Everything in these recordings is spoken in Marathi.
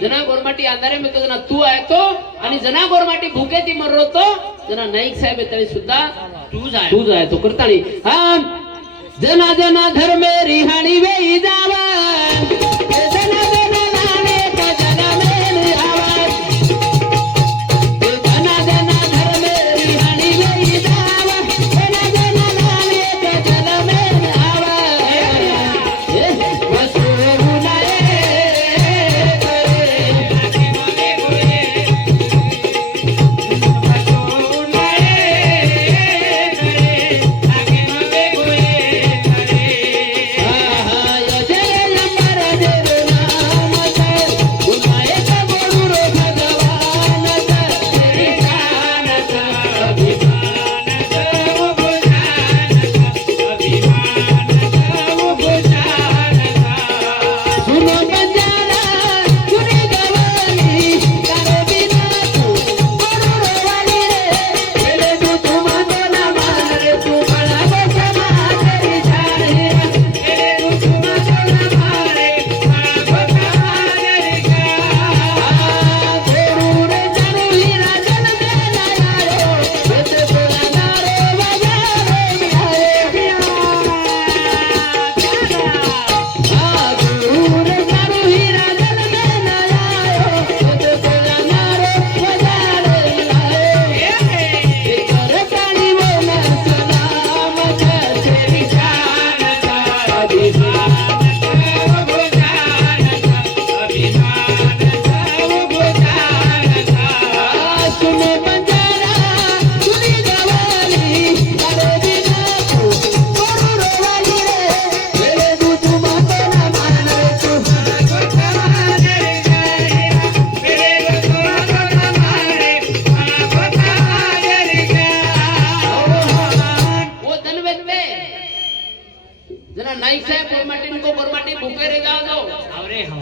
जना गोरमाटी अंधारे में तो जना तू आहे तो आणि जना गोरमाटी भूके ती मररो तो जना नाईक साहेब तरी सुद्धा तू जाय तो करतानी हा जना जना धर्मे रिहाणी वेई जावा जना जना नाने का जना में आवा जना जना धर्मे रिहाणी वेई जावा जना जना नाने का जना में आवा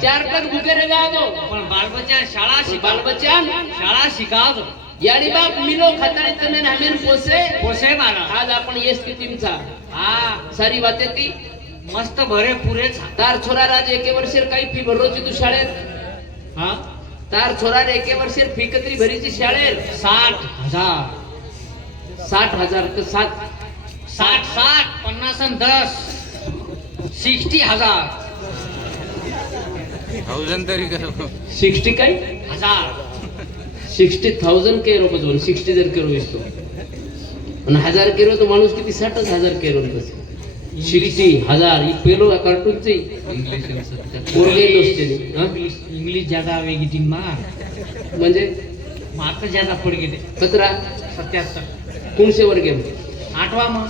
चार तक भूखे रहेगा दो पण बालबच्चा बाल बच्चा शाळा शिकावतो यानी बाप मिलो खताने तने हमें पोसे मारा आज आपण ये स्थितीचा हा सारी बातें ती मस्त भरे पुरेच तार छोरा राज एके वर्षेर काही फी भररोची तू शाळेत हा तार छोरा एके वर्षेर फी कत्री भरीची शाळेत 60,000 60,000 तर 60 50 आणि 10 60,000 1000 तरी करो 60 काय हजार 60,000 केरो बजवून 60 जर केरो असतो आणि 1000 केरो तो माणूस किती 60,000 केरो बस 60,000 ही पेलो कार्टूनचे इंग्लिश पोरगे दोस्ते हां इंग्लिश ज्यादा आवेगी दिन मार म्हणजे मार्क ज्यादा पड गेले कतरा 77 कोणसे वर्ग आहे 8वा मग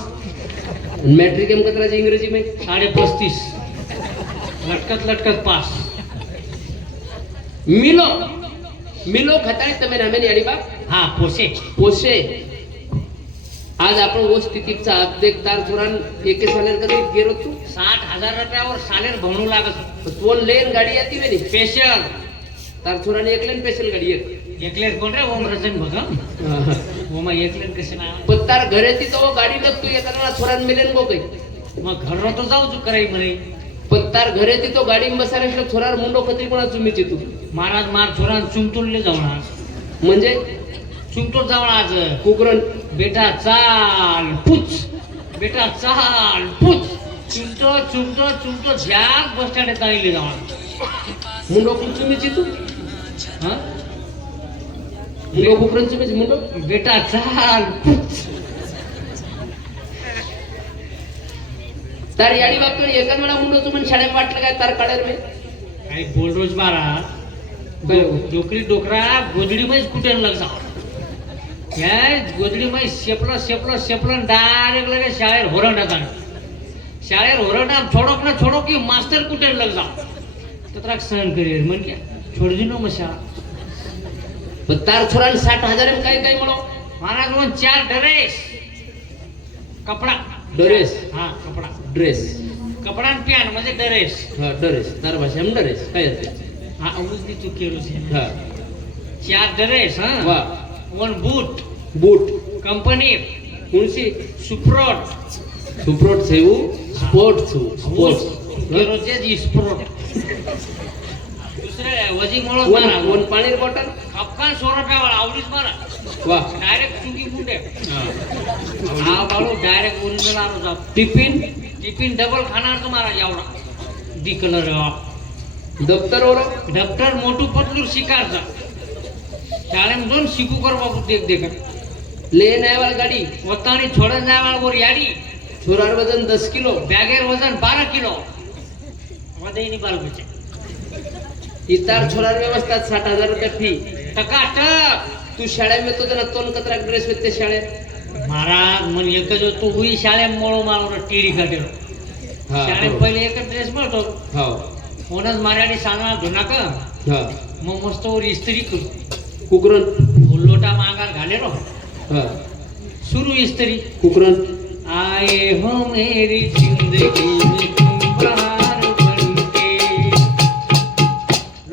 मॅट्रिक एम कतराची इंग्रजी में 35.5 लटकत पास मिलो खताने तमे रामेन याडी बा हा पोसे आज आपण वो स्थितीचा अपडेट तार चोरान एके सालेर कधी गेलो तू 60,000 रुपयावर सालेर भणू लागत तो लेन गाडी येते वेनी स्पेशल तार चोराने एक लेन स्पेशल गाडी एक एकलेर कोण रे ओम रचन बघ ओमा एकलेर कसे ना पण तार घरे ती तो गाडी लगतो येताना चोरान मिलेन गो काही मग घर तो जाऊ तू कराई म्हणे पण तार घरे ती तो गाडी बसायला छोरार मुंडो कधी कोणा चुमीची तू महाराज मार छोरान चुमतुलले जाऊन म्हणजे चुमतुल जाऊन आज कुकरण बेटा चाल पुच बेटा चाल पुच चुमतो झ्याक बस स्टँड ताईले जाऊन मुंडो कोण चुमीची तू हा मुंडो कुकरण चुमीची मुंडो बेटा चाल पुच तार याडी बाप एका वेळा मुंडो चुमन शाळेत वाटलं काय तार काढेल मी काही बोल रोज मारा डोकरा गोदडी मध्ये कुठे लग जा या गोदडी मध्ये शेपलो डायरेक्ट लगे शाळेर होरंडा छोडो की मास्टर कुठे लग जा तत्राक सहन करेल म्हण क्या छोड़ दिनो मग शाळा पण तार छोराने 60,000 में काय म्हणो महाराज म्हणून 4 ड्रेस कपडा ड्रेस हा कपडा ड्रेस कपडा आणि पॅन्ट म्हणजे ड्रेस हा ड्रेस तार भाषा में ड्रेस काय येते हा उजनी तू केलो छे हा 4 ड्रेस हा वा 1 बूट कंपनी कोणसी सुप्रोट सेऊ स्पोर्ट्स केलो छे जी स्प्रोट दुसरे वजी मोळो वन मारा वन पाणी बॉटल खपकान 100 रुपयावाळा आवडीच मारा वाह डायरेक्ट चुकी मुंडे हा बाळू डायरेक्ट ओरिजिनल आरो जा टिफिन टिफिन डबल खाणार तुम्हारा एवढा दी कलर दफ्तर और डॉक्टर मोटू पतलू शिकारचा शाळेम दोन शिकू कर बाबू देख देख लेन आहे वाला गाडी वतानी छोडन जायवाळ वर याडी छोरार वजन 10 किलो बॅगेर वजन 12 किलो वदैनी बालबचे इतार छोरार व्यवस्था 60,000 रुपये फी टकाटक तू शाळेत में तो जना तोन कतरा ड्रेस में ते शाळेत महाराज मन एकच तू हुई शाळे मोळो मारो टीरी काटेलो हा शाळे पहिले एक ड्रेस मिळतो हो कोणच मार्याडी सांगणार धुनाक हा मग मस्त वर इस्त्री करू कुकरन लोटा मांगार घालेलो हा सुरू इस्त्री कुकरन आए हो मेरी जिंदगी में तुम बहार बनके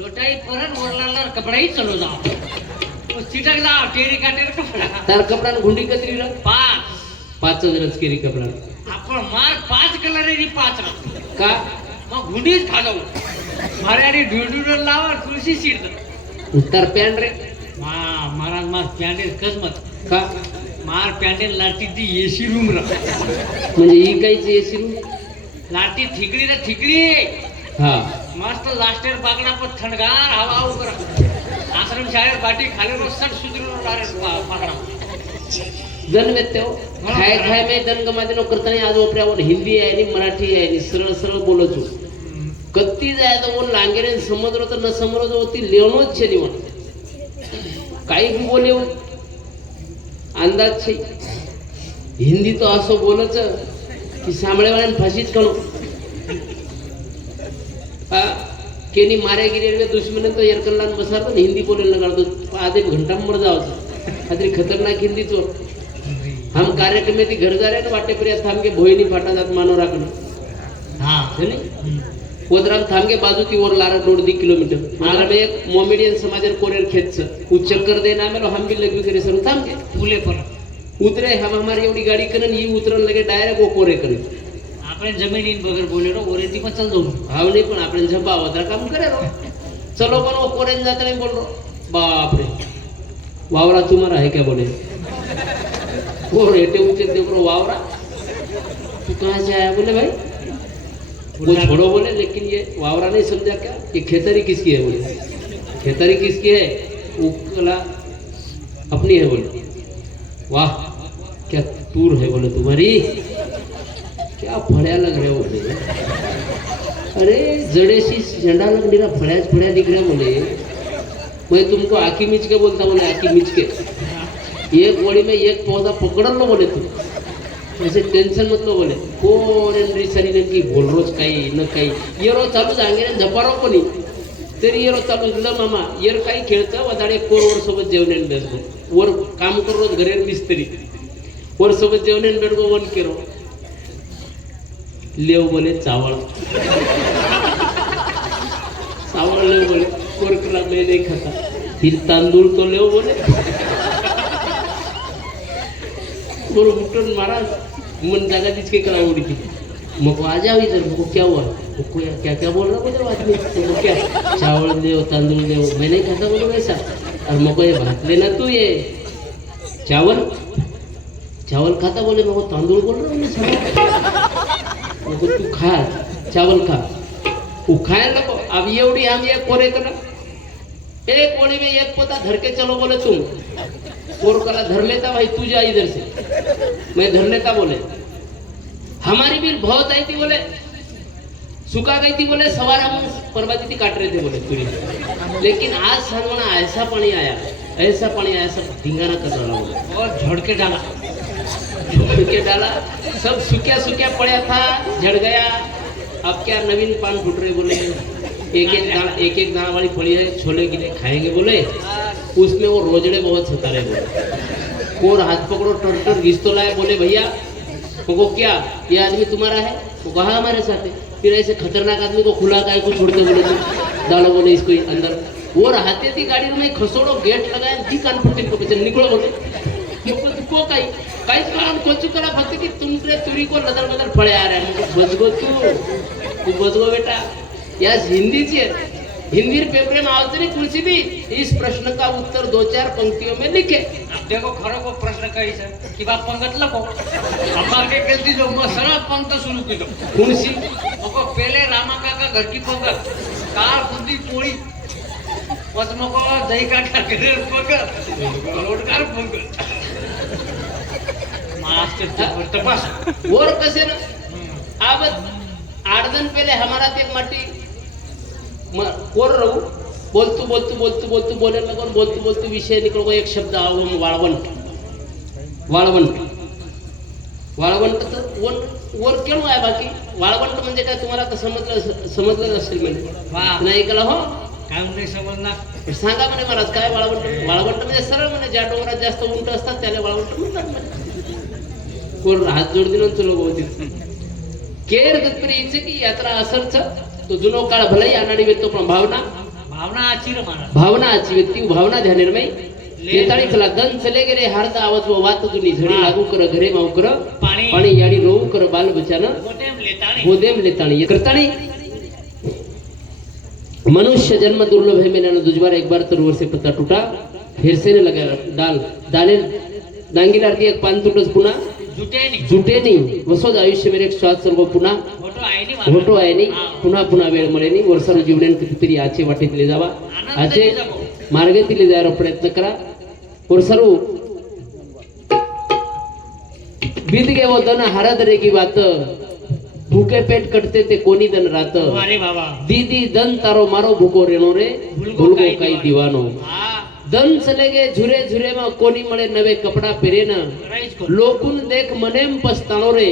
लोटाई परन वरला कपडाही चलो जाओ चिटक जाओ टेरी काटेर कपडा तार कपडा गुंडी कतरी र 5 जरच केरी कपडा आपण मार 5 कलर री 5 का मग गुंडीच खालो मार्याडी ढुडुड लावा तुळशी शिरत तार पॅन्ट रे महाराज मार पॅन्डेल कसमत का मार पॅन्डेल लाटी ती एसी रूम रा म्हणजे ही काहीच एसी रूम लाटी ठिकडी रे ठिकडी हा मस्त लास्टेर बागडा पर थंडगार हवा उकर आश्रम शाळेर बाटी खाले रो सट सुधरून डायरेक्ट बागडा जन वेत्यो खाय खाय में जन गमादे नो करता नहीं आज ओपऱ्यावर हिंदी आहे आणि मराठी आहे आणि सरळ सरळ बोलतो कत्ती जाय तो वो लांगेरे समुद्र तो न समुद्र होती लेवनोच छे दिवन काही भी बोले हो अंदाज छे हिंदी तो असो बोलच की सांभळे वाळन फाशीच करो हा केनी मारे गिरे में दुश्मन तो एरकल्लान बसार तो हिंदी बोले लगा तो आधे घंटा मर जाओ अतरी खतरनाक हिंदी तो हम कार्यक्रम में घर जा रहे ना वाटे पर थाम के भोयनी फाटा जात मानो राखना हाँ है नहीं कोदराम थाम के बाजू की ओर लारा 1.5 किलोमीटर मारा में एक मोमेडियन समाजर कोरेर खेत वो चक्कर देना में हम भी लगी करे सर थाम के पुले पर उतरे हम हमारी एवढी गाडी करन ही उतरन लगे डायरेक्ट वो कोरे करे આપણે જમીન બગર બોલેલો ઓરેથી પણ ચલ દઉં हाव नहीं पण आपण झपा वदरा काम करे रो चलो पण वो कोरेन जाता नहीं बोल रो बाप रे वावरा तुम्हारा है क्या बोले वो रेटे ऊंचे देख रो वावरा तू कहाँ से आया बोले भाई वो छोड़ो बोले लेकिन ये वावरा नहीं समझा क्या ये खेतरी किसकी है बोले खेतरी किसकी है वो कला अपनी है बोले वाह क्या टूर है बोले तुम्हारी क्या फड़िया लग रहे हो बोले अरे जड़े सी झंडा लग रहा फड़िया दिख रहे बोले मैं तुमको आकी मिच के बोलता बोले आकी मिच के एक वड़ी में एक पौधा पकड़ लो बोले तुम ऐसे टेंशन मत लो बोले कोण सरी नक्की बोल रोज काही न काही ये रोज चालू जागे झपारो कोणी तरी ये रोज चालू ल मामा येर काही खेळतं वदाडे कोर सोबत जेवण बेसबो वर काम करो रोज घरेर मिस्त्री वर सोबत जेवण बेडगो वन केरो लेव बोले चावल चावल लेव बोले कोरकला मैं नहीं खाता फिर तांदूळ तो लेव बोले बोलो बुटन महाराज मन जागा जिसके करा उड़ी थी मको आ जाओ इधर मको क्या हुआ मको क्या क्या बोल रहा बोले आदमी मको क्या चावल दे तांदूळ दे मैं नहीं खाता बोलो वैसा और मको ये भात लेना तू ये चावल चावल खाता बोले मको तांदूळ बोल रहा मको तू खा चावल खा वो खाए लगो अब ये उड़ी हम ये कोरे करना एक कोड़ी में एक पोता धर के चलो बोले तुम और कला धर लेता भाई तू जा इधर से मैं धर लेता बोले हमारी भी बहुत आई थी बोले सुखा गई थी बोले सवार हम परबाती थी काट रहे थे बोले पूरी लेकिन आज सामना ऐसा पानी आया सब ढिंगाना कर रहा बोले और झड़ के डाला सब सूख्या पड़ा था झड़ गया अब क्या नवीन पान फूट रहे बोले एक एक दाना वाली फड़ी है छोले गिले खाएंगे बोले उसमें वो रोजड़े बहुत सता रहे बोले और हाथ पकड़ो टर घिस तो लाए बोले भैया वो क्या ये आदमी तुम्हारा है वो कहा हमारे साथ है फिर ऐसे खतरनाक आदमी को खुला काय को छोड़ते बोले तुम डालो बोले इसको अंदर वो रहते थी गाड़ी में खसोड़ो गेट लगाया जी कान फुटे को बच्चे निकलो बोले तुमको काहीच काम कोचू करा फक्त की तुमचे तुरी को लदर बदल फळे आ रहे हैं बजगो तू बजगो बेटा या हिंदीची आहे हिंदी पेपर में आवत नहीं तुलसी दी इस प्रश्न का उत्तर 2-4 पंक्तियों में लिखे। अब देखो खरो को प्रश्न कही सर कि बाप पंगत लखो अम्मा के कहती जो मैं सरल पंक्त शुरू की दो तुलसी मको पहले रामा काका घर की पंगत कार बुंदी पोड़ी बस मको दही काका घर पंगत रोडकार पंगत मास्टर तपास और कसे ना अब 8 दिन पहले हमारा एक माटी कोर रहू बोलतू बोले लगो बोलतू विषय निकल गो एक शब्द आवम वाळवंट तर वर केळू आहे बाकी वाळवंट म्हणजे काय तुम्हाला तर समजलं असेल म्हणजे वाह नाही कळलं हो काय नाही समजणार सांगा म्हणे महाराज काय वाळवंट म्हणजे सरळ म्हणजे ज्या डोंगरात जास्त उंट असतात त्याला वाळवंट म्हणतात म्हणे कोण हात जोड दिलो चलो बहुती केर दत्तरी की यात्रा असरच तो जुनो काळ भलाई आनाडी व्यक्तो पण भावना आची रे महाराज भावना आची व्यक्ती भावना ध्यानेरमय लेताळी चला दन चले गेले हार्द आवाज व वात जुनी झडी लागू कर घरे माऊ कर पाणी याडी रोऊ कर बाल बचान गोदेम लेताणी करताणी मनुष्य जन्म दुर्लभ है मैंने दुजबार एक बार तर वर्षे पत्ता टूटा फिर से ने लगा डाले डांगी लारती एक पान तुटस पुन्हा जुटे नहीं वसोद आयुष्य मेरे एक श्वास सर्व पुन्हा फोटो आहे नाही पुन्हा वेळ मिळे नाही वर्षानु जीवनाने कितीतरी आचे वाटेतले जावा आचे मार्गातील जायला प्रयत्न करा वर्षानु बीत गे वो दन हरा दरे की बात भूखे पेट कटते ते कोणी दन रात अरे बाबा दीदी दन तारो मारो भूको रेणो रे भूलगो काही दीवानो दन चले गे झुरे झुरे में कोनी मळे नवे कपड़ा पेरे न लोकुन देख मनेम पछताणो रे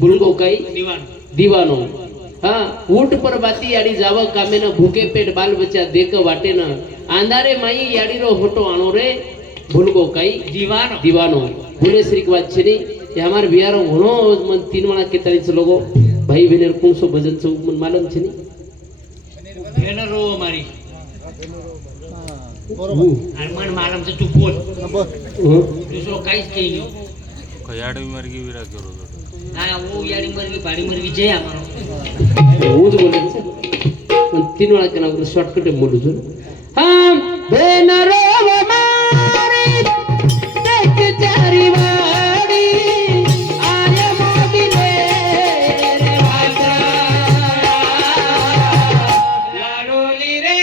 भूलगो काही दीवानो हाँ ऊंट पर बाती याडी जाव कामे न भूखे पेट बाल बच्चा देख वाटे न आंधारे माई याडी रो होटो आणो रे भूलगो काही दीवानो भूले श्री की बात छनी ये हमार बिहारो घणो मन 3 मणा के तरी लोगो भाई बहनेर कोणसो भजन सो मन मालूम छनी भेनरो मारी आणि मन मालमचं तू बोल दुसरं काहीच काही नाही याडी मरगी विराज करो हा वो याडी मरगी बाडी मरगी जय आमारो वो जो बोले पण 3 वेळा केला शॉर्टकट बोलू जो हम बेनरो मारी देख चारी वाडी आय मोदिले रे वाचा लाडोली रे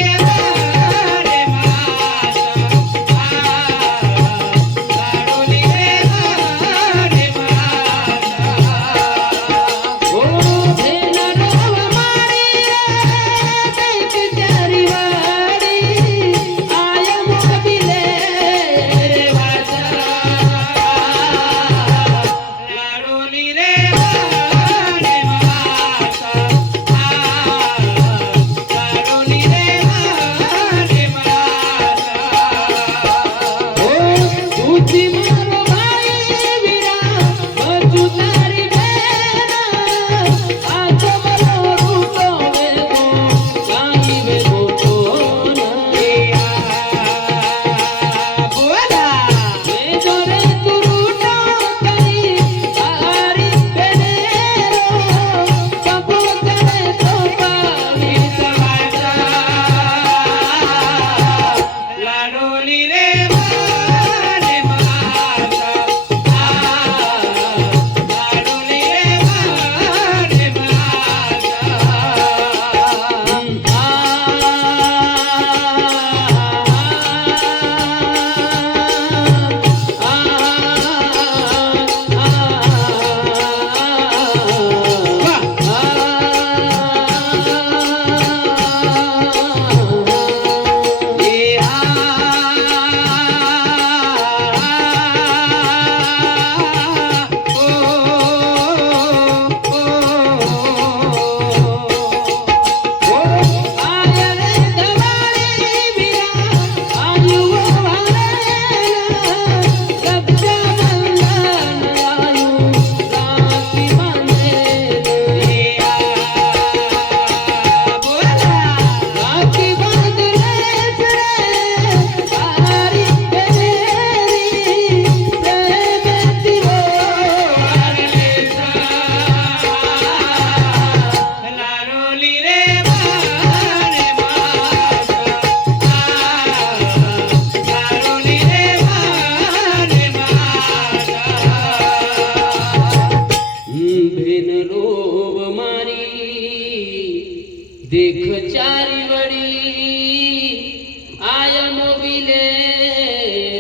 बिले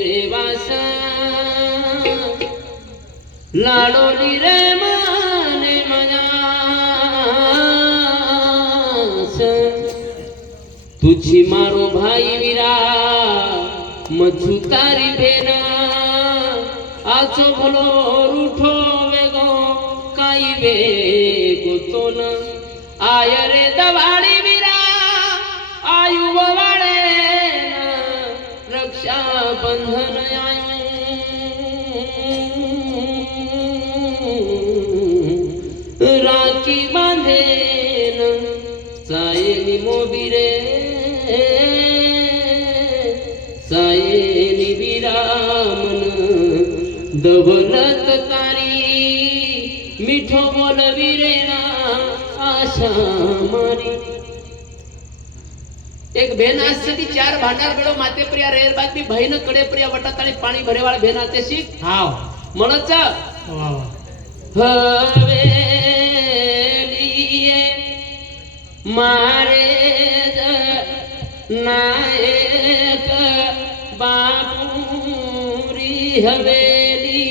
रे वासा लाडोली रे माने मनास तुझी मारो भाई वीरा मजू तारी बेना आचो भलो रूठो वेगो काई वेगो तो न आय रे दवाड़ी वीरा आयु वाड़े रक्षा बंधन आयु राखी बांधे न सायनी मोबिरे सायनी विरामन दौलत तारी मीठो बोलवी रे ना आशा मारी एक बेन आसती चार भांडार बेडो माते प्रिया रेर बाद बी भाईन कडे प्रिया वटाताळी पाणी भरेवाळ बेन आतेशी हाव म्हणच वा हवेलिये मारे नायक बापुरी हवेली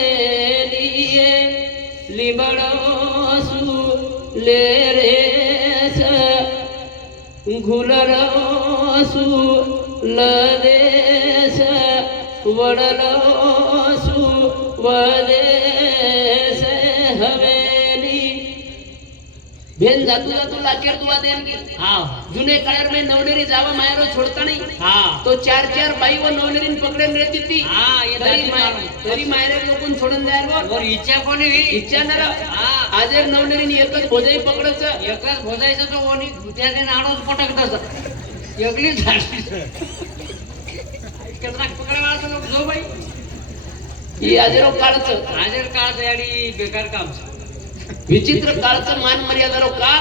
हवेलिये लिबडोसु ले रे घुलरोसु लदेश वडलोसु वदेश हवेली भेन जातू जातू लाकेर दुआ देन की हाव जुने काळर में नवनेरी जावा मायरो छोडता नाही हा तो चार चार बाई व नवनेरीन पकडेन रहती ती हा ये दादी मारून तरी मायरे लोकून सोडून द्यायला वर इच्छा कोणी इच्छा नर हा आज एक नवनेरीन एकच भोजाई पकडच एकच भोजायचं तो कोणी त्याने नाडोच पटकत एकली झाली केतना पकडायला लोक जो बाई ही आजेरो काळच हाजर काळ तयारी बेकार काम विचित्र काळचं मान मर्यादा काळ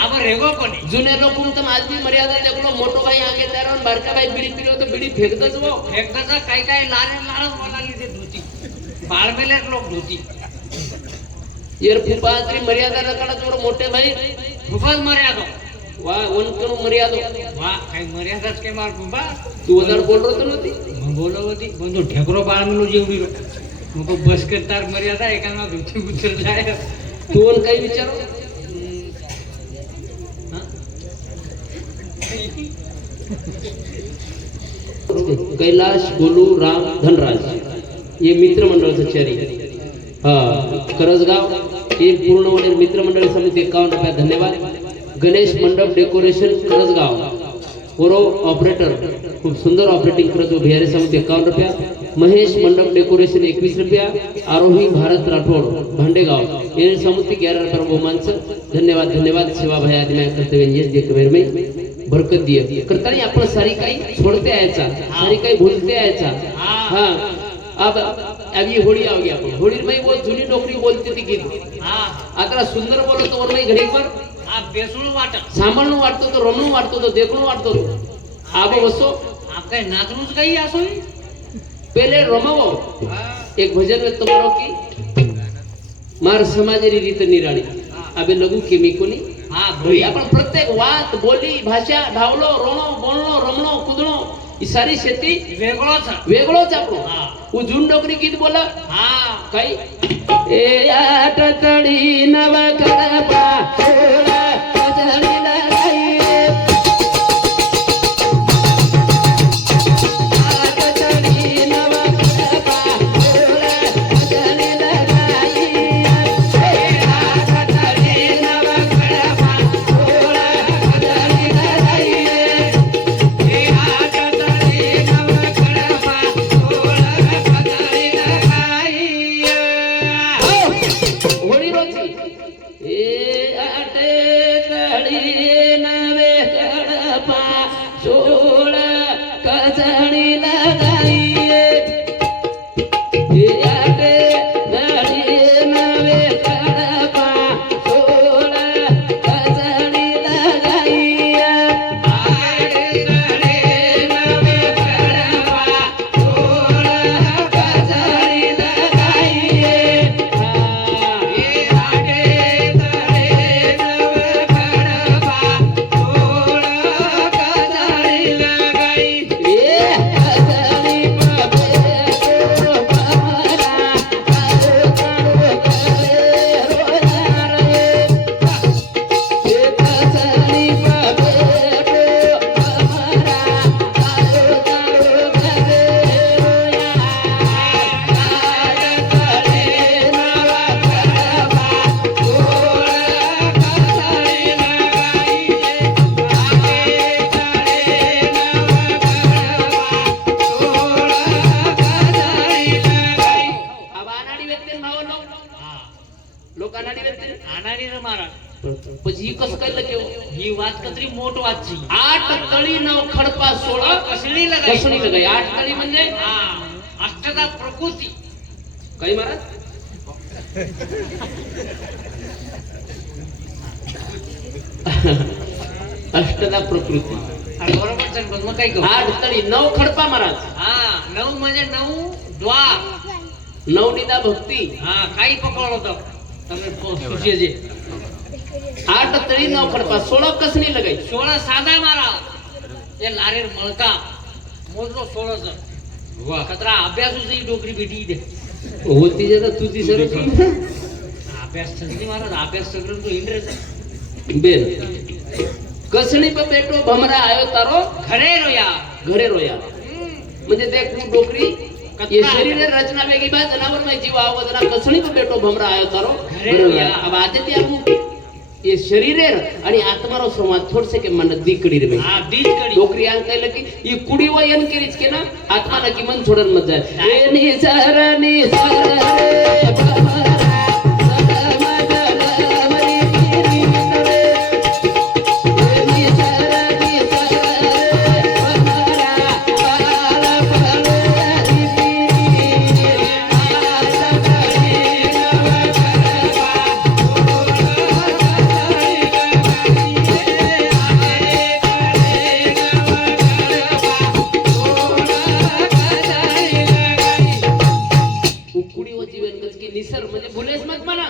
आवर रेगो कोणी जुने लोक तुम आज भी मर्यादा देखलो मोटो भाई आगे त्यावर बारका भाई बिडी पिलो तो बिडी फेकतच वो एकदाचा काही काही लारे लाडच बोलाली ते धोती बाळमेले लोक धोती येर फुपात्री मर्यादा रकाळच वर मोठे भाई खूपच मर्यादा वा वनकणू मर्यादा वा काही मर्यादाच काय मार बुबा तू वदार बोल रहो नव्हती मग बोलवती पण तो ठेकरो बाळमेलो जेवढी मग बस करतार मर्यादा एकाना धोती उतर जाय तू वन काही विचारो कैलाश गोलू राम धनराज ये मित्र मंडळ सचारी हा करजगाव हे पूर्ण वडील मित्र मंडळ समिती 51 रुपये धन्यवाद गणेश मंडप डेकोरेशन करजगाव ओरो ऑपरेटर खूप सुंदर ऑपरेटिंग करतो बिहारी समिती 51 रुपये महेश मंडप डेकोरेशन 21 रुपया आरोही भारत राठोड भांडेगाव ये समिती 11 रुपये बहुमानचं धन्यवाद धन्यवाद सेवा भाई आदि मैं कर्तव्य ये देख मेरे में बरकत दिए करताना आपण सारी काही छोड़ते आयचा सारी काही भूलते आयचा हाँ अब ये होळी आ गया अपन होळी में वो जुनी नौकरी बोलती थी गीत हा आता सुंदर बोलो तो और नहीं घडी पर आप बेसुळ वाटत सांभाळणं वाटतो तो रमणं वाटतो तो देखणं वाटतो आब वसो आप काय नाचणूच काही असो पहले रमावो एक भजन में तुम्हारो की मार समाजेरी रीत निराळी अबे लगू केमिकोनी हा भाई आपण प्रत्येक वात बोली भाषा ढावलो रोणो बोलणो रमणो कुदणो ही सारी शेती वेगळोच आपण उजून डोकरी गीत बोला हा काही ए आठ तडी नव कडपा होळी रोजी ए आटे ઈ વાત કતરી મોટ વાત છે 8 તળી 9 ખડપા 16 कसली लगाई कसणी लगाई 8 तळी म्हणजे हा अष्टदा प्रकृती काही महाराज अष्टदा प्रकृती अरे बरोबर चल पण मग काय करू 8 तळी 9 खडपा महाराज हा 9 म्हणजे 9 द्वार 9 निदा भक्ती हा काही पकडलं होतं તમે પૂછીએ 8 तळी 9 खडपा 16 कसणी लगाई 16 साधा मारा એ લારેર મળકા મોટો 16 છે વાહ કતરા અભ્યાસ છે ડોકરી બેટી દે होती जरा तुझी सर अभ्यास थंडी मारा अभ्यास सगळं तो इंद्रेस बेन कसणी पर बेटो भमरा आयो तारो घरे रोया घरे रोया म्हणजे देख तू डोकरी ये शरीर रचना वेगी बात जनावर में जीव आव जरा कसणी पर बेटो भमरा आयो तारो घरे रोया अब आते ते आपू ये शरीर आणि आत्मारो संवाद थोडसे के मन दीकडी रे हा बीज कडी डोकरी आन कहले की ये कुडी व यन केरीच के ना आत्मा ना की मन छोडन मत जाय ए निसर रे भमरा निसर म्हणजे भुलेस मत म्हणा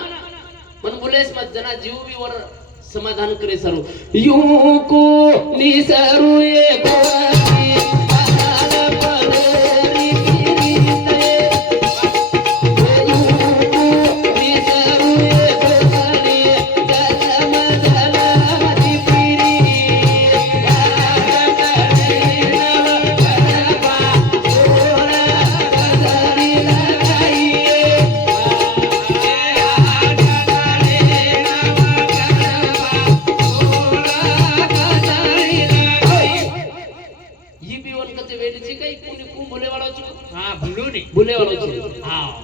पण भुलेस मत जना जीव बी वर समाधान करे सरू यू को निसरू एको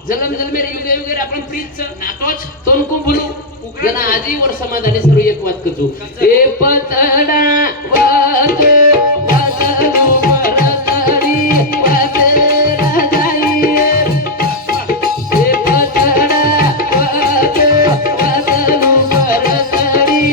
जलम जलमे युगे युगे आपण प्रीत नातोच तोन को बोलू जना आजी वर समाधानी सर्व एक वात करतो ए पतडा वात वातलो परतरी वातरा जाई ए पतडा वात वातलो परतरी वातरा जाई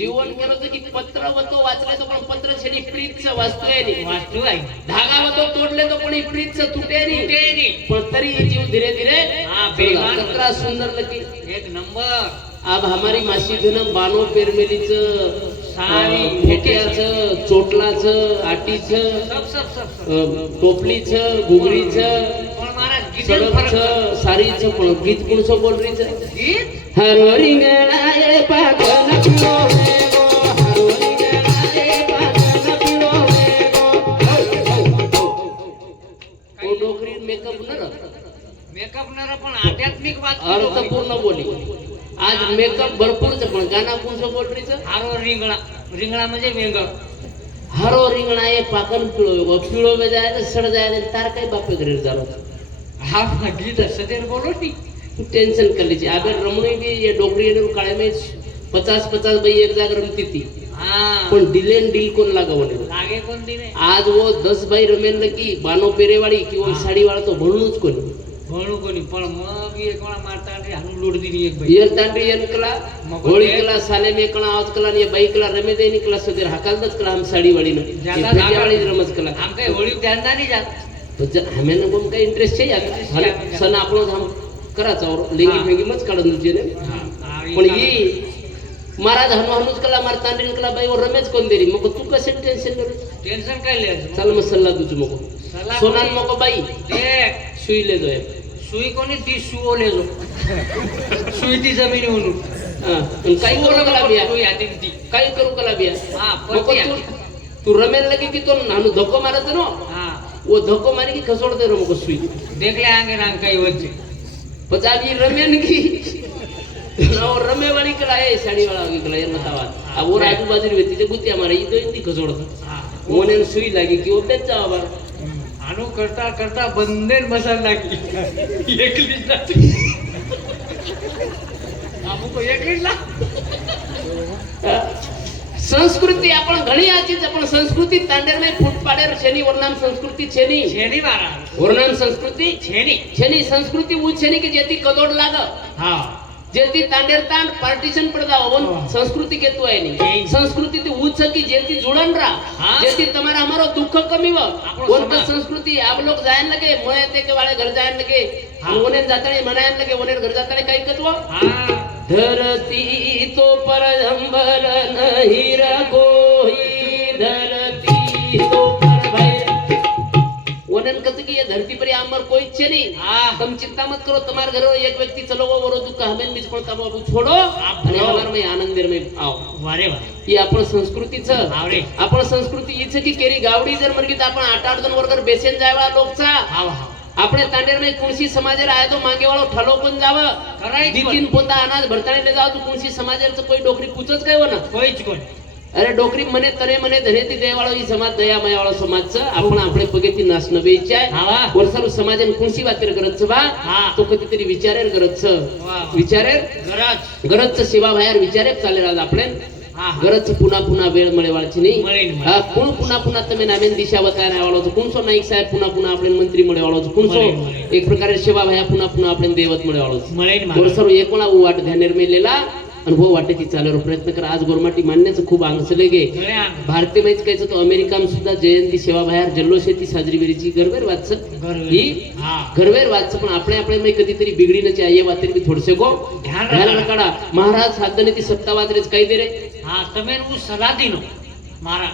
जीवन केलं तर की पत्र वतो वाचले तो पण पत्र छेडी प्रीतचं वाचले नाही वाचू आहे धागा वतो तोडले तो पण प्रीतचं तुटे नाही तुटे पण तरी जीव धीरे धीरे हां बेमान कतरा सुंदर लगी एक नंबर अब हमारी मासी जुनम बानो पेरमेलीचं सारी फेट्याचं चोटलाचं आटीचं सब सब सब टोपलीचं घुगरीचं पण महाराज गीत सडकचं सारीचं पण गीत कोणचं बोल रीचं गीत हरो रिंगणाए पाकन पिलो वेगो हरो रिंगणाए पाकन पिलो वेगो ओ डोकरी मेकअप नर पण आध्यात्मिक बात अर्थपूर्ण बोली आज मेकअप भरपूरच पण गाणं कोणचं बोल रीचं हारो रिंगणा रिंगणा म्हणजे वेंगळ हरो रिंगणाए पाकन पिलो वेगो पिलो वे जाए तो सड़ जाए तार काही बापे घरी झालं हा गीत सदैव बोलो नी टेंशन कर लीजिए अगर रमणी भी ये डोकरी काळे में 50-50 भाई एक जाग रमती थी हाँ पण डिलेन डील कोण लगावले लागे कोण दिने आज वो 10 भाई रमेन लगी बानो पेरे वाली कि वो साड़ी वाला तो भणूच कोण भणू कोणी पण मग एक कोणा मारता रे हानु लोड दिनी एक भाई यर तांडी यन कला होळी कला साले में कला आज कला ने बाई कला रमे दे निकला सदर हकाल दस कला हम साड़ी वाली ने ज्यादा वाली रमज कला हम काय होळी ध्यान नाही जात तो हमें न कोण काही इंटरेस्ट है यार सन आपलो हम कराचा लेंगी हा. फेंगी मच काढून तुझे ने हा, पण ही महाराज हनुमानूच कला मार तांडीन कला बाई वर रमेच कोण देरी मग तू कसे टेन्शन करू टेन्शन काय लिहायचं चल मग सल्ला तुझ मग सल्ला सोनान कोणी? मग बाई देख सुई ले जोय सुई कोणी ती सुओले जो सुई ती जमिनी म्हणून काही करू कला बिया सुई हाती ती काही करू कला बिया हा मग पती तू रमेल लगे की तो नानू धक्को मारत नो हा वो धक्को मारी की खसोडते रो मग सुई देखले आंगे रांग काही वच्चे पचावी रमेन की और रमे वाली कला है साड़ी वाला की कला ये बतावा अब वो आजू बाजू व्यक्ति से गुत्तिया मारे ये तो इतनी खसोडत हा मोने सुई लागी की वो बेच जावा बार आनु करता करता बंदेर मसाला नाखी एकलीच ना अमुक एकलीच ना संस्कृती आपण घणी आचीच आपण संस्कृती तांडेर में फूट पाडेर छेनी वर्णाम संस्कृती छेनी छेनी महाराज वर्णाम संस्कृती छेनी छेनी संस्कृती वो छेनी की जेती कदोड लाग हा जेती तांडेर तांड पार्टीशन पडदा वन हाँ। संस्कृती केतु है नहीं। नहीं संस्कृती ती उच्च की जेती जुड़न रा हाँ। जेती तुम्हारा हमारो दुख कमी व આપણો वन समाज। संस्कृती आप लोग जायन लगे मोए ते के वाले घर जायन लगे हाँ। ओने जातणे मनायन लगे ओने घर जातणे काही कतवा हा धरती तो पर अंबर नहीं कोई धरती तो पर भय वनन कस की ये धरती पर अंबर कोई छे नहीं हाँ। तुम चिंता मत करो तुम्हारे घर एक व्यक्ति चलो वो वरो दुख हमें बीच पण तब अब छोड़ो आप आणि बरो। हमार में आनंदेर में आओ वारे वा ही आपण संस्कृतीचं आवरे आपण संस्कृती हीच की केरी गावडी जर म्हणकी तर आपण 8-8 जण वर्गर बेसेन जायवा लोकचा हा हा આપણે તાંડેરમાં કુણસી સમાજે આયો તો માંગે વાળો ઠલો પણ જાવ કરાય જ દીકીન પોતા અનાજ ભરતાણે ले जाव तो કુણસી સમાજે તો કોઈ ડોકરી પૂછच काय हो ना कोईच कोण अरे डोकरी मने तरे मने धनेती देवाळो ही समाज दयामय वाळो समाज छ आपण आपले पगेती नाश न बेचाय हा वा वर्षारू समाजन कुणसी वातेर करत छ बा हा तो कधीतरी विचारेर करत छ वा विचारेर गरज गरज छ सेवा बाहेर विचारे चाले राज આપણે हा गरज छ पुन्हा पुन्हा वेळ મળે વાળची નહીં મળે ને મળે. હા કોણ પુના પુના તમે નામેન દિશા બતાવના વાળો છો કોણસો નાઈક સાહેબ પુના પુના આપણે મંત્રી મળે વાળો છો કોણસો મળે, મળે. એક પ્રકારે સેવા ભાયા પુના પુના આપણે દેવત મળે વાળો છો મળે ને महाराज वर्षारू एकोणा वाट ध्यानेर मेलेला अनुभव वाटेची चालवर प्रयत्न कर आज गोरमाटी मांडण्याचं खूप अंगसले गे गळे आण भारतीय माहित कायचं तो अमेरिकाम सुद्धा जयंती सेवा बाहेर जल्लोषेती साजरी बेरीची गरवेर वाचत गरवेर. ही हा गरवेर वाचत पण आपल्या मध्ये कधीतरी बिगडी नची आहे वातेर बी थोडसे गो ध्यान ध्यान रखा रखाडा महाराज साधने ती सत्ता वाजरेच काही दे रे हा તમે હું સલાહ દીનો મારા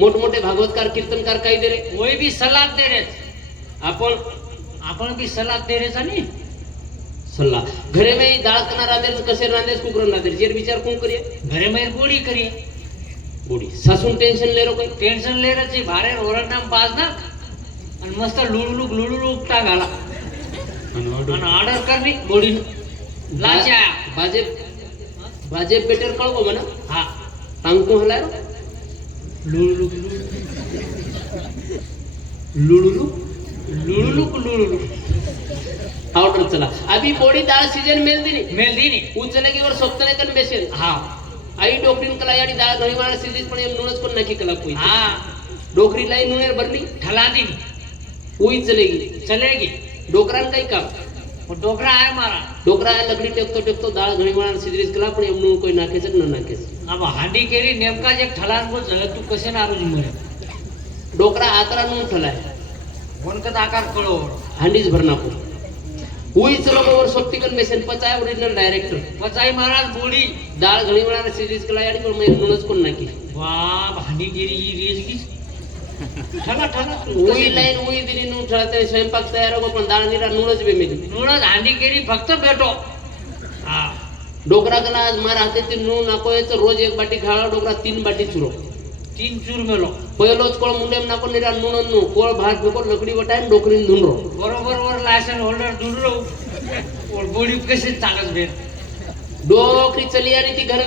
मोठमोठे भागवतकार कीर्तनकार काही दे रे કોઈ બી સલાહ દે રે आपण आपण बी सलाह दे रे जानी सल्ला घरे में डाळ कना रांदेर कसे रांदेर कुकरण रांदेर जेर विचार कोण करिये ઘરે મેં ગોળી કરીએ बोडी सासून टेन्शन ले रो काही टेन्शन ले रे છે ભારે ઓરડ નામ પાસ ના અને મસ્ત લુળુલુક ટા ગાલા અને ઓર્ડર કરવી ગોળી લાચા भाजप भाजप बेटर कळવો મને હા टांगको हलाय લુળુલુક લુળુલુક ऑर्डर चला अभी बोडी डाळ सीजन मेल दिनी મેલ દીની उचले की वर सोपतने कन बेसेल હા आई डोकरीन कला याडी डाळ घणी वाळा सीजीत पण एम नुणच कोण नाकी कला कोई હા डोकरी लाई नुणेर भरली ઠલા દીની उई चलेगी ચલેગી डोकरान काही काम वो डोकरा आहे मारा डोकरा लकडी टेकतो डाळ घणी वाळा सीजीत कला पण एम नुण कोई नाकेच न नाकेच अब हांडी केली नेमका जे ठलान बोल झालं तू कसे नारूजी मरे डोकरा आतरा नुण ठलाय वनकत आकार कळो हांडीच भर नाको उई चलो वर सोपती कन बेसेल पचाय ओरिजिनल डायरेक्टर पचाई महाराज बोडी डाळ घणी वाळा सीजीत कला याडी पण एम नुणच कोण नाकी बाप हांडी केली ही रेज की ठला ठला उई लाईन उई दिली नुण ठळते स्वयंपाक तयार हो पण डाळ निरा नुणच बे मेली नुळच हांडी केली फक्त भेटो हा डोकरा कला आज मारा हाते ते नू नाको याचं रोज एक बाटी खाळा डोकरा 3 बाटी चुरो 3 चूर मेलो पहिलोच कोळ मुंडेम नाको निरा नून नू कोळ भात फेको लकडी वटाईन डोकरीन धुनरो बरोबर वर लायसन होल्डर ढुंढलो और बोडी कशी चांगच भेट डोकरी चली आणि ती घर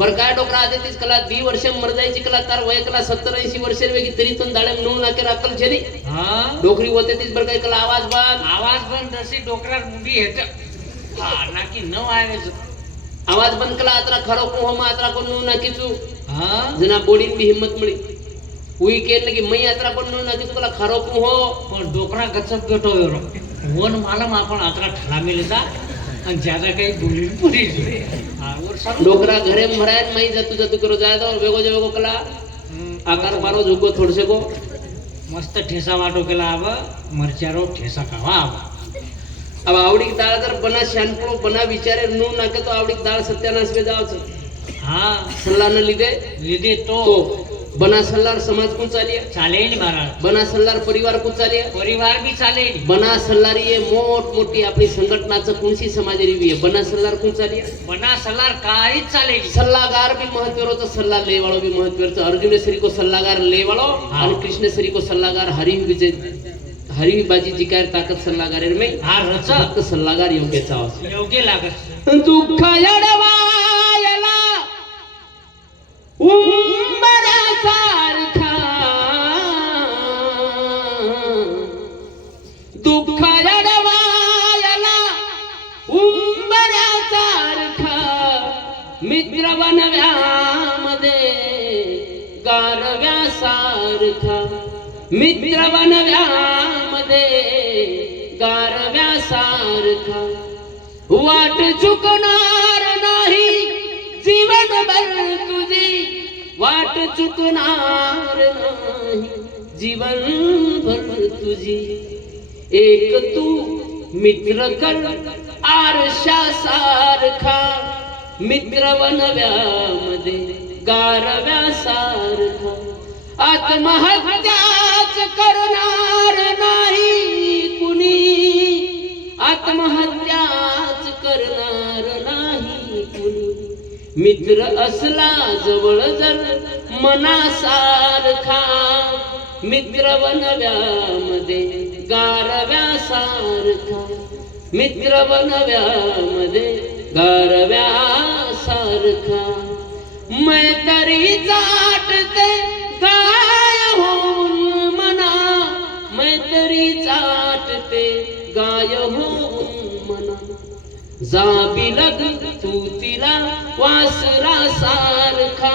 बरकाय डोकरा आते तीच कला 2 वर्ष मर जायची कला तार वय कला 70-80 वर्ष वेगी तरी पण दाडे नू नाके राखल छेनी हा डोकरी होते तीच बरकाय कला आवाज बंद आवाज पण तशी डोकरात मुंडी हेट हा नाकी न आवेच आवाज बंद कला आतरा खरो को हम आतरा को नू नाकीचू हा जना बोडीन बी हिम्मत मळी उई केन लगी मई आतरा को नू नाकीचू कला खरो को हो पण डोकरा गचप गटो एवढो वन मालम आपण आतरा ठला मेलेचा आणि ज्यादा काही बोली पुरी हा वर सर्व डोकरा घरे मरायन माई जातू करो जाय तो वेगो कला आकार मारो झुको थोडसे को मस्त ठेसा वाटो केला आव मरचारो ठेसा खावा आव अब आवडीक दाळ जर बना शानपणो बना विचारे नो नाके तो आवडीक दाळ सत्यानाश में जाओ छ હા सल्ला न લીધે લીધે તો बना सल्लार समाज को चालिए ચાલે ને મારા बना सल्लार परिवार को चालिए પરિવાર બી ચાલે ને बना सल्लारी ये मोठ मोठी आपली संघटनाचं कोणशी समाजारी बी आहे बना सल्लार को चालिए બના સલાર કાંઈ જ ચાલે નહીં सल्लागार भी महत्वरो सल्ला ले वालो भी महत्वरो अर्जुनेश्वरी को सल्लागार ले वालो और कृष्णेश्वरी को सल्लागार हरि विजय हरि बाजी जी काय ताकद सल्लागार में હા રચ फक्त सल्लागार योग्य चाव યોગ્ય લાગે दुःख यडवायला उंबरासारखा दुःख यडवायला उंबरासारखा मित्र बनव्यामध्ये गारव्यासारखा मित्र बनव्यामध्ये गारव्यासारखा वाट चुकणार नाही जीवनभर तुझी वाट चुकणार नाही जीवनभर तुझी एक तू मित्र कर आरशासारखा मित्र बनव्यामध्ये गारव्यासारखा आत्महत्याच करणार नाही कुणी आत्महत्याच करणार नाही कुणी मित्र असला जवळ जर मनासारखा मित्र बनव्यामध्ये गारव्यासारखा मित्र बनव्यामध्ये गारव्यासारखा मैत्री चाटते गाय होऊन मना मैत्री चाटते गाय होऊन मना जा बिलग तू तिला वासरा सारखा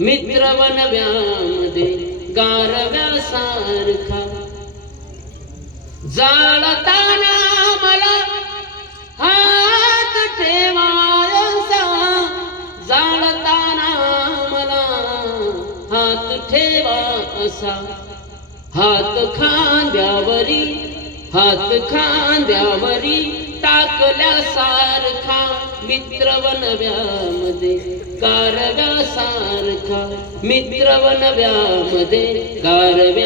मित्र बनव्यामध्ये गारव्यासारखा जाळताना मला हात ठेवायचा जाळताना मला हात ठेवा असा हात खांद्यावरी टाकल्यासारखा मित्र बनव्यामध्ये गारव्यासारखा मित्र बनव्यामध्ये गारव्यासारखा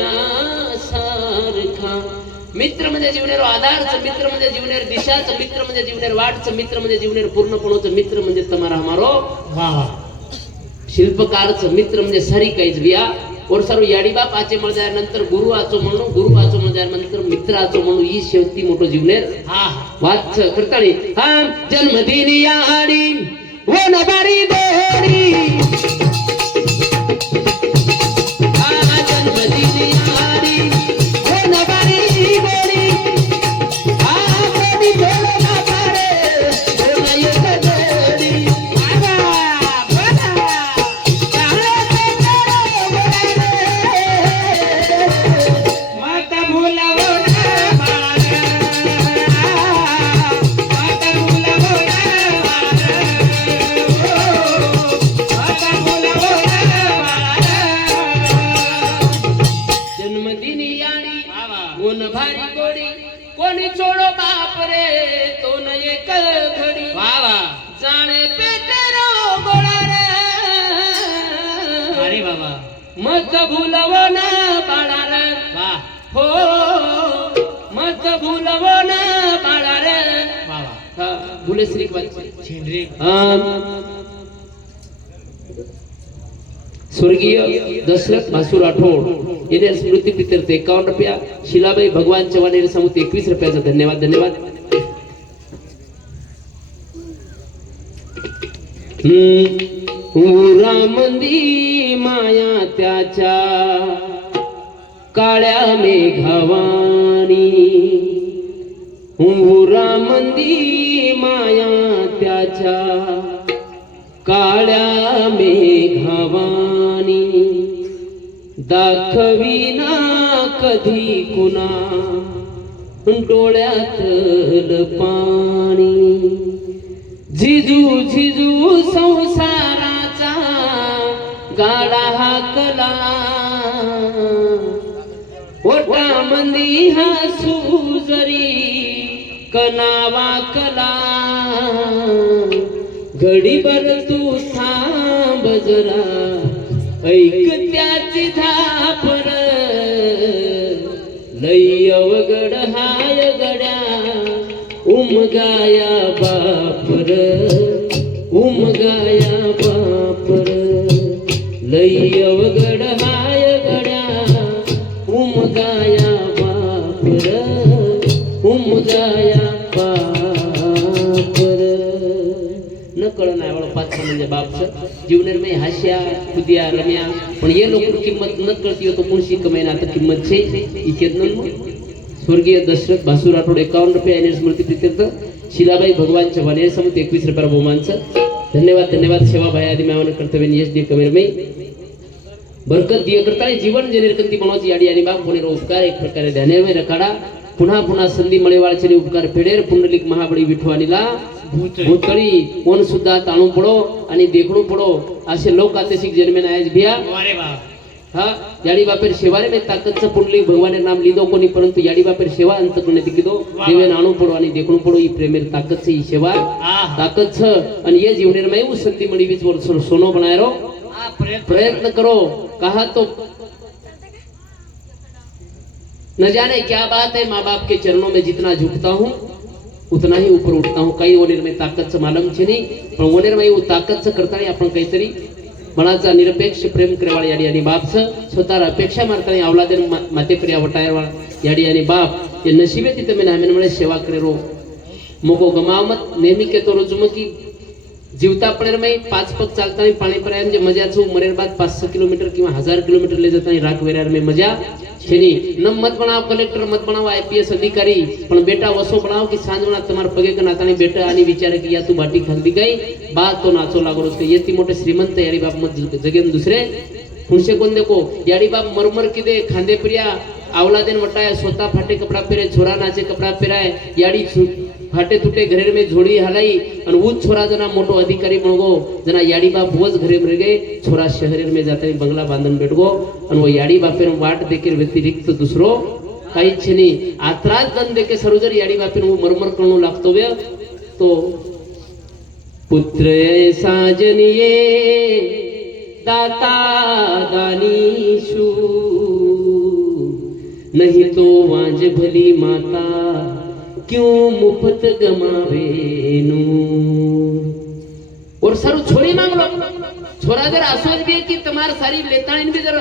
मित्र म्हणजे जीवनेर आधारचं मित्र म्हणजे जीवनेर दिशाचं मित्र म्हणजे जीवनेर वाटचं मित्र म्हणजे जीवनेर पूर्णपणोचं मित्र म्हणजे तुम्हारा हमारो વાહ शिल्पकारचं मित्र म्हणजे सारी काहीच बिया और सारो याडी बाप आचे मळ जाय नंतर गुरु आचो मळ जाय नंतर मित्र आचो म्हणून ही शेवटी मोठो जीवनेर હા वाच करताळी हा जन्मदिन याडी वनबारी देडी हा जन्मदिन याडी वनबारी देडी हा कोणी बोलना पारे बोलय कदेडी आगा बोला चाले मत भूलवो ना बाळा मत भूलवो ना बाळा मत भूलवो ना बाळा जन्मदिन याडी कोण भारी गोडी कोणी छोडो बाप रे तो न एक घडी વાહ વાહ जाणे पेटेरो गोळा रे અરે બાબા मत भूलवो ना बाळा रे વાહ हो मत भूलवो ना बाळा रे વાહ વાહ हा भूले श्री वाचे છેંડરી स्वर्गीय दशरथ भासू राठोड येणे स्मृती प्रीत्यर्थ 51 रुपया शिलाबाई भगवान चव्हाण यांनी समूह 21 रुपयाचा धन्यवाद धन्यवाद उरामंदी माया त्याच्या काळ्या मेघवाणी उरामंदी माया त्याच्या काळ्या मेघवाणी दाखविना कधी कुणा डोळ्यातल पाणी झिजू झिजू संसाराचा गाडा हाकला ओटामंदी हसू जरी कनावा कला घडीभर तू थांब जरा ऐक त्याची धापर लई अवघड हाय गड्या उमगाया बापर उमगाया बापर लई अवघड हाय गड्या उमगाया बापर उमगाया बापर न कळ नाही वाला पाच म्हणजे बापचं जीवनेर में हास्या खुदिया रम्या पण ये लोक किंमत न कळती हो तो मुळशी कमाईना आता किंमत छे इकेत न स्वर्गीय दशरथ भासू राठोड 51 रुपये आणि स्मृती प्रीत्यर्थ शिलाबाई भगवान चव्हाण या समित 21 रुपये बहुमानचं धन्यवाद धन्यवाद सेवा भाई आदि मावन कर्तव्य यश दी कमेर में बरकत दिय करता जीवन जेनेर कंती बनवाची याडी आणि बाग कोणी उपकार एक प्रकारे ध्याने में रखाडा पुन्हा पुन्हा संधी मळेवाळचे उपकार फेडेर पुंडलिक महाबळी विठवानीला भूतळी कोण सुद्धा ताणू पडो आणि देखणू पडो असे लोक आतेशिक जन्मे नायज भिया अरे बा हा याडी बापेर सेवारे में ताकतचं पुंडलिक भगवाने नाम लिदो कोणी परंतु याडी बापेर सेवा अंत करणे दिकिदो देवे नाणू पडो आणि देखणू पडो ही प्रेमेर ताकतचं ही सेवा ताकतचं आणि ये जीवनेर में उ संधी मळी बीच वर सोनो बनायरो प्रयत्न करो कहा तो न जाने क्या बात है माँ बाप के चरणों में जितना झुकता हूँ उतना ही ऊपर उठता हूँ काही वनेर में ताकतचं मालम छे नाही पण वनेर में उ ताकतचं करताना आपण काहीतरी मनाचा निरपेक्ष प्रेम करेवाळ याडी आणि बापचं स्वतःला अपेक्षा मारताना अवलादेन माते प्रिया वटायवाळ याडी आणि बाप ये नशिबे तिथे में नामेन मळे सेवा करे रो मोको गमावमत नेहमी के तो रोजुम की जीवता पडेर में 5 पग चालताना पाणी पर्यंत जे मजा छु मरेर बाद 500 किलोमीटर किंवा 1000 किलोमीटर ले जाताना राख वेरार में मजा छेनी न मत बनाव कलेक्टर मत बनाव आईपीएस अधिकारी पण बेटा वसो बनाव की सांजना तुम्हार पगे के नाताने बेटा आणि विचार की या तू बाटी खांदी गई बात तो नाचो लागो रोज ये ती मोठे श्रीमंत याडी बाप मत जगेन दुसरे पुणसे कोण देखो याडी बाप मरमर की दे खांदे प्रिया आवलादेन वटाय स्वतः फाटे कपड़ा पेरे छोरा नाचे कपड़ा पेराय याडी फाटे तुटे घरेर में झोड़ी हलाई और उच छोरा जना मोटो अधिकारी बनगो जना याडी बाप वज घरे में गए छोरा शहरेर में जाते बंगला बांधन बैठगो और वो याडी बापेर वाट देखेर व्यतिरिक्त दुसरो काही छनी आत्रास दन देके सरोजर याडी बापेर वो मरमर करणो लागतो वे तो पुत्र ऐसा जनिए दाता दानीशु नहीं तो वांझ भली माता क्यों मुफ्त गमावेनु और सारू छोरी मांग लो छोरा जर आसोज भी कि तुम्हार सारी लेताणी भी जर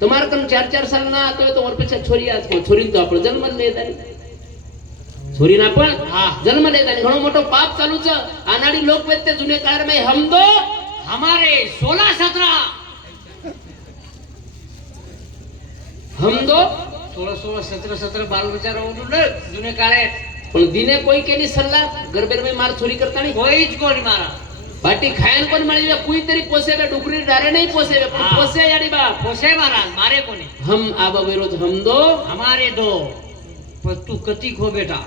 तुम्हार कन 4-4 साल ना आतो तो और पेक्षा छोरी आज छोरी तो आपण जन्म लेतानी छोरी ना पण जन्म लेतानी घणो मोठो पाप चालू छ आनाडी लोकवेत्य जुने काळ में हम दो हमारे 16-17 हम दो 16-17 बाल बच्चा जुने काळे पण दिने कोई केली सल्ला गरबेर में मार छोरी करता नहीं कोई ज कोणी मारा बाटी खायन कोण मळी कोई तरी पोसेबे डुकरी डारे नहीं पोसेबे पण पोसे याडी बा पोसे मारा मारे कोणी हम आबा बेरोज हम दो हमारे दो पर तू कती खो बेटा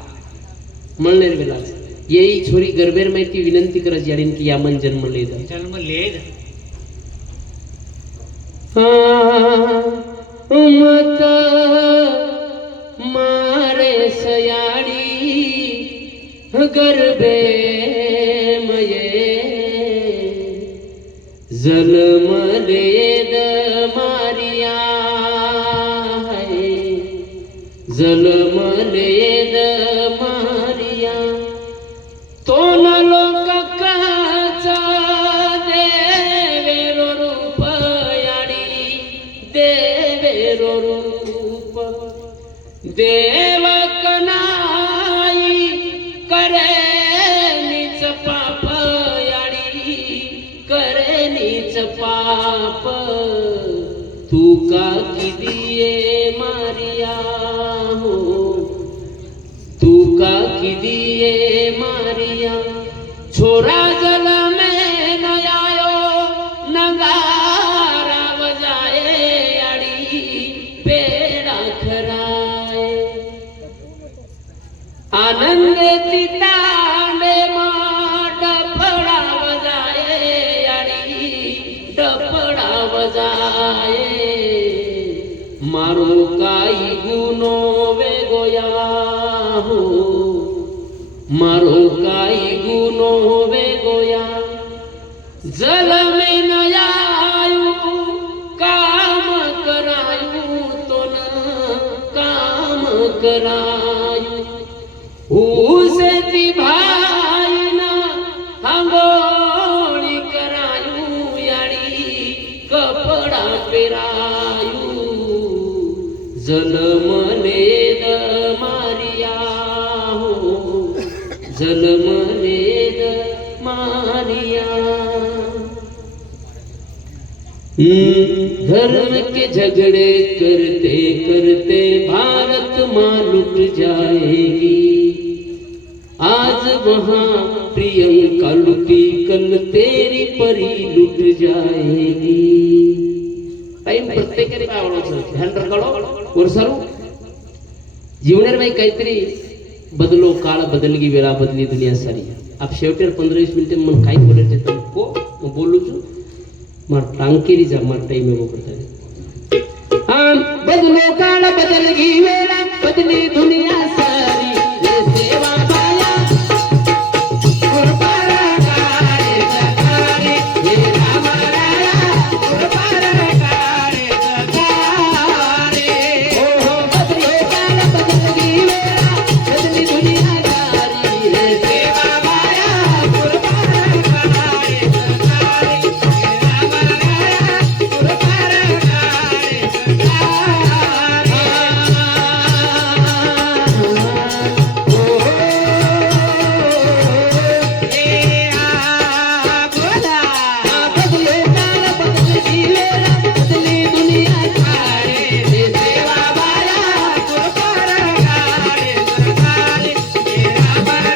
मळनेर बेला यही छोरी गरबेर में ती विनंती करज याडीन की यामन जन्म ले मत मारे सयाड़ी गरबे मये जलम लेद मारिया है जलम लेद मारिया तो न लोक काचा देवेरो रूप याडी देवेरो रूप देव कनाई करे नीच पाप याडी करे नीच पाप तू का की दिए मारिया हो तू का की दिए मारिया छोरा जल में न आयो नगारा बजाए याडी पेड़ा खराए आनंद चितांडे माट डफड़ा बजाए याडी डफड़ा बजाए मारो काई गुनो वे गोया हो मारो काई गुनो वे गोया जल में न आयु काम करायु तो न काम करायु उसे ती भाई ना हंगोळी करायु याडी कपडा पेरायु जल मने द मारिया हो जल मने द मारिया धर्म के झगड़े करते करते भारत माँ लुट जाएगी आज वहाँ प्रियंका लुटी कल तेरी परी लुट जाएगी टाइम प्रत्येकाने काय आवडायचं ध्यान रखाडो वर सरू जीवनामध्ये काहीतरी बदलो काळ बदलगी वेळा बदली दुनिया सारी आप शेवटी 15-20 मिनिटे मन काही बोलायचे तर को बोलू छु मार टांकेरी जा मार टाइम में वो करता है बदलो काळ बदलगी वेळा बदली दुनिया सारी ये सेवा पाया गुरुपारा काळे सकाळे ये राम राया गुरुपारा काळे सकाळे हो बदलो काळ बदलगी वेळा बदली दुनिया सारी ये सेवा पाया गुरुपारा काळे सकाळे ये राम राया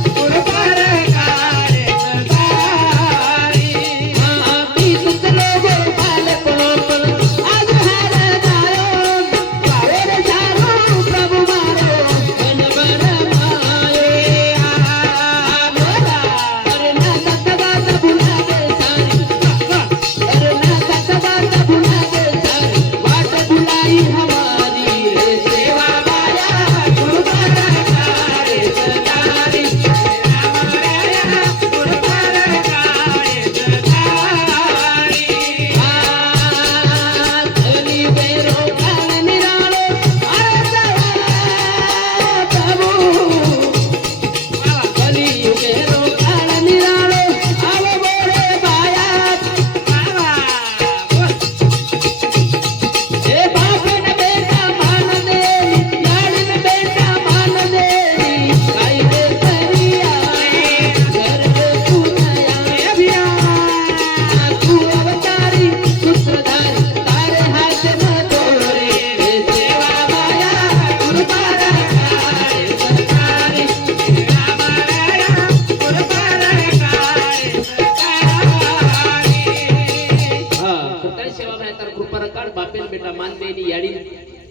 गुरुपारा काळे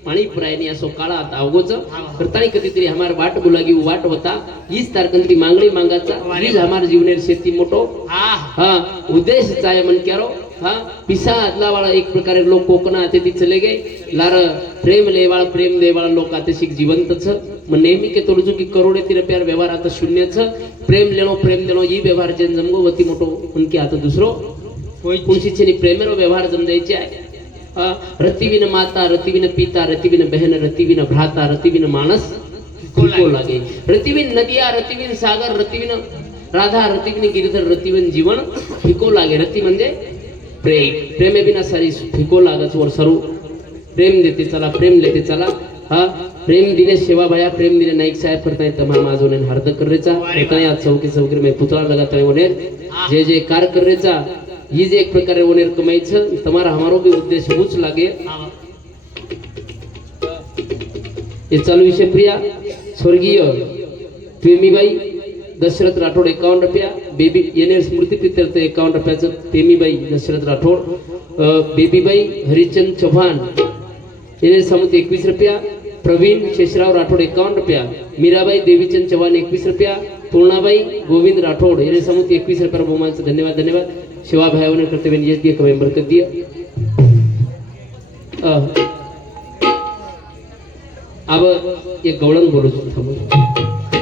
पाणी पुरायनी असो काळात अवघोच करतानी कधीतरी हमार वाट बुलागी वाट होता हीच तारकंत्री मांगली मांगाचा हीच हमार जीवनेर शेती मोठो हा उद्देश चाय मन क्यारो हा पिसा आदला वाला एक प्रकारे लोक कोकणा आते ती चले गए लार प्रेम लेवाळ प्रेम देवाळ लोक आते शिक जिवंत छ मन नेहमी के तोडजू की करोडे तिर प्यार व्यवहार आता शून्य छ प्रेम लेनो प्रेम देनो ई व्यवहार जे जमगो वती मोठो उनके आता दुसरो कोणशीचे प्रेमेरो व्यवहार जम द्यायचे आहे रतिविन माता रतिविन पिता रतिविन बहन रतिविन भ्राता रतिविन मानस फिको लागे रतिविन नदिया रतिविन सागर रतिविन राधा रतिविन गिरधर रतिविन जीवन फिको लागे रति म्हणजे प्रेम प्रेमे बिना सारी फिको लागत वर सर्व प्रेम देते चला प्रेम लेते चला हा प्रेम दिने सेवा भाया प्रेम दिने नाईक साहेब करताय तमाम आजोने हार्द करेचा करताय आज चौकी चौकी में पुतळा लगाताय ओनेर जे जे कार करेचा ही जे एक प्रकारे ओनेर कमाईचं तुम्हारा हमारो भी उद्देश्य ऊंच लागे ये चालू विषय प्रिया स्वर्गीय प्रेमीबाई दशरथ राठोड 51 रुपया बेबी येणे स्मृती प्रीत्यर्थ 51 रुपयाचं प्रेमीबाई दशरथ राठोड बेबीबाई हरिचंद चव्हाण येणे समुद्र 21 रुपया प्रवीण शेषराव राठोड 51 रुपया मीराबाई देवीचंद चव्हाण 21 रुपया पूर्णाबाई गोविंद राठोड येणे समुद्र 21 रुपया बहुमानचं धन्यवाद धन्यवाद शिवा भाईयों करते हुए दिए कमाई बरकत दिया अब ये गौड़न बोलो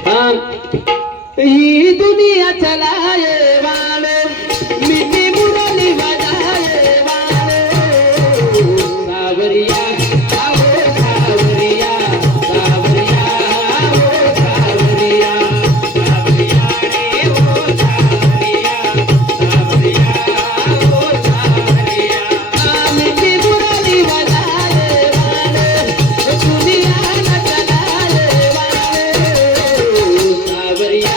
हाँ ही दुनिया चलाए वाले मीठी मुरली बजाए वाले सावरिया आओ सावरिया सावरिया आओ सावरिया सावरिया रे ओ सावरिया सावरिया आओ सावरिया मीठी मुरली बजाए वाले दुनिया न चलाए वाले सावरिया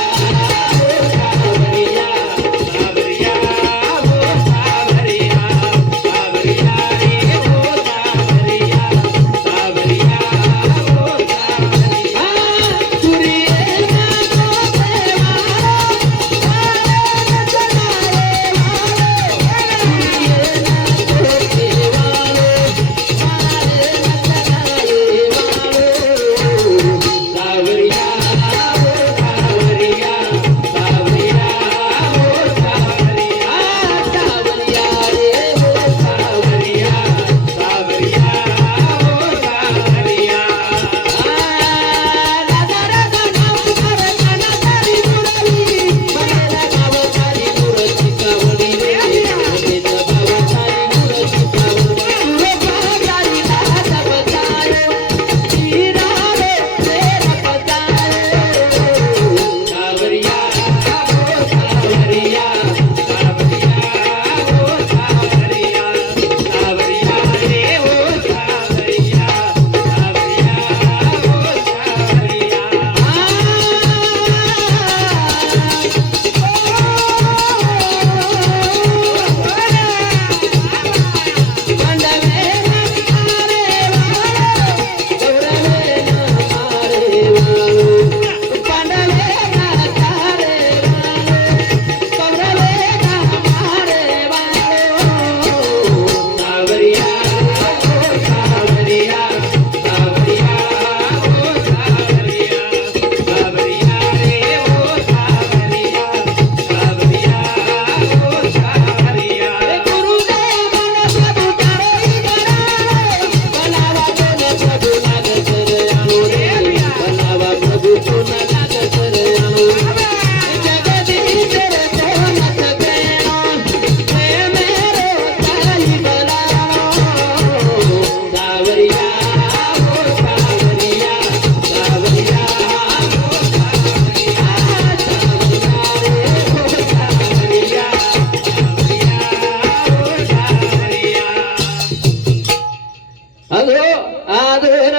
अधो आधुर